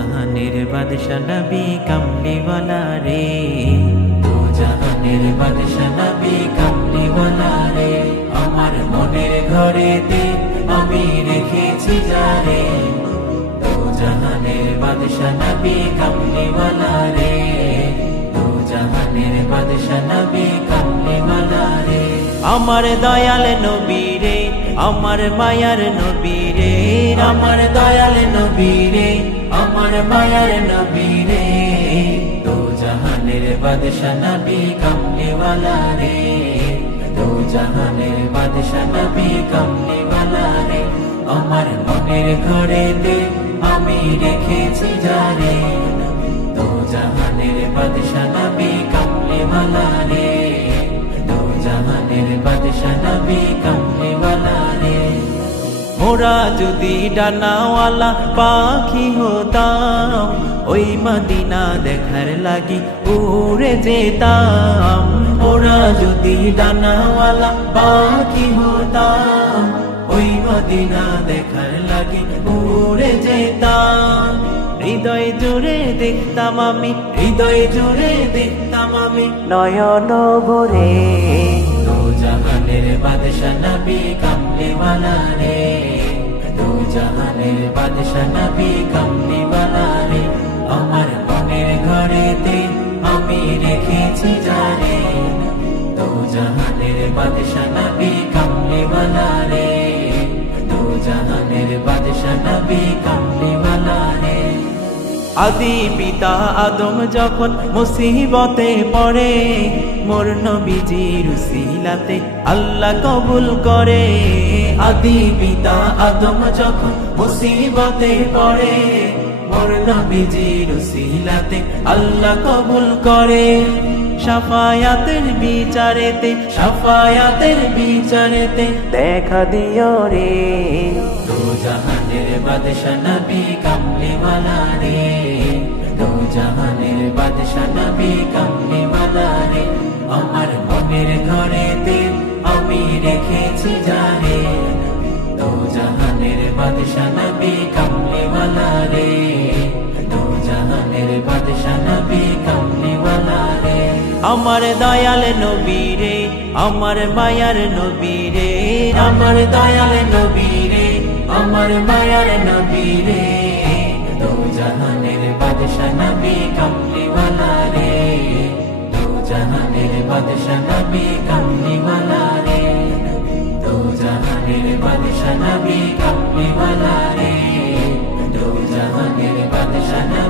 জাহানের বাদশা নবী কামলিওয়ালা রে, দু জাহানের বাদশা নবী কামলিওয়ালা রে। আমার মনের ঘরেতে আমি রেখেছি যারে, দু জাহানের বাদশা নবী কামলিওয়ালা রে, দু জাহানের বাদশা নবী কামলিওয়ালা রে। আমার দয়াল নবী রে, আমার মায়ার নবী রে, আমার দয়াল নবী রে, আমার মায়ার নবী রে, দু জাহানের বাদশা নবী কামলিওয়ালা রে, দু জাহানের বাদশা নবী কামলিওয়ালা রে। আমার মনের ঘরেতে আমি রেখেছি যারে, দু জাহানের বাদশা নবী কামলিওয়ালা রে, দু জাহানের বাদশা নবী কামলিওয়ালা রে। মোরা যদি ডানাওয়ালা পাখি হতাম, ওই মদিনা দেখার লাগি উড়ে যেতাম। মোরা যদি ডানাওয়ালা পাখি হতাম, ওই মদিনা দেখার লাগি উড়ে যেতাম। হৃদয় জুড়ে দেখতাম আমি, হৃদয় জুড়ে দেখতাম আমি নয়ন ভরে, দু জাহানের বাদশা নবী কামলিওয়ালা রে, দু জাহানের বাদশা নবী কামলিওয়ালা রে। আমার মনের ঘরেতে আমি রেখেছি যারে, দু জাহানের বাদশা নবী কামলিওয়ালা রে, দু জাহানের বাদশা নবী কামলিওয়ালা রে। আদি পিতা আদম যখন মুসিবতে পড়ে, মোর নবীজির উসিলাতে আল্লাহ কবুল করে। আদি পিতা আদম যখন মুসিবতে পড়ে, মোর নবীজির উসিলাতে আল্লাহ কবুল করে। শাফায়াতের বিচারেতে, শাফায়াতের বিচারেতে দেখা দিও রে, দু জাহানের বাদশা নবী কামলিওয়ালা রে, দু জাহানের বাদশা নবী কামলিওয়ালা রে। আমার মনের ঘরেতে আমি রেখেছি যারে, দু জাহানের বাদশা নবী কামলিওয়ালা রে, দু জাহানের বাদশা নবী কামলিওয়ালা রে। আমার দয়াল নবী রে, আমার মায়ার নবী রে, আমার দয়াল নবী রে, আমার মায়ার নবী রে, দু জাহানের বাদশা নবী কামলিওয়ালা রে, দু জাহানের বাদশা নবী কামলিওয়ালা রে, দু জাহানের বাদশা নবী কামলিওয়ালা রে, দু জাহানের বাদশা নবী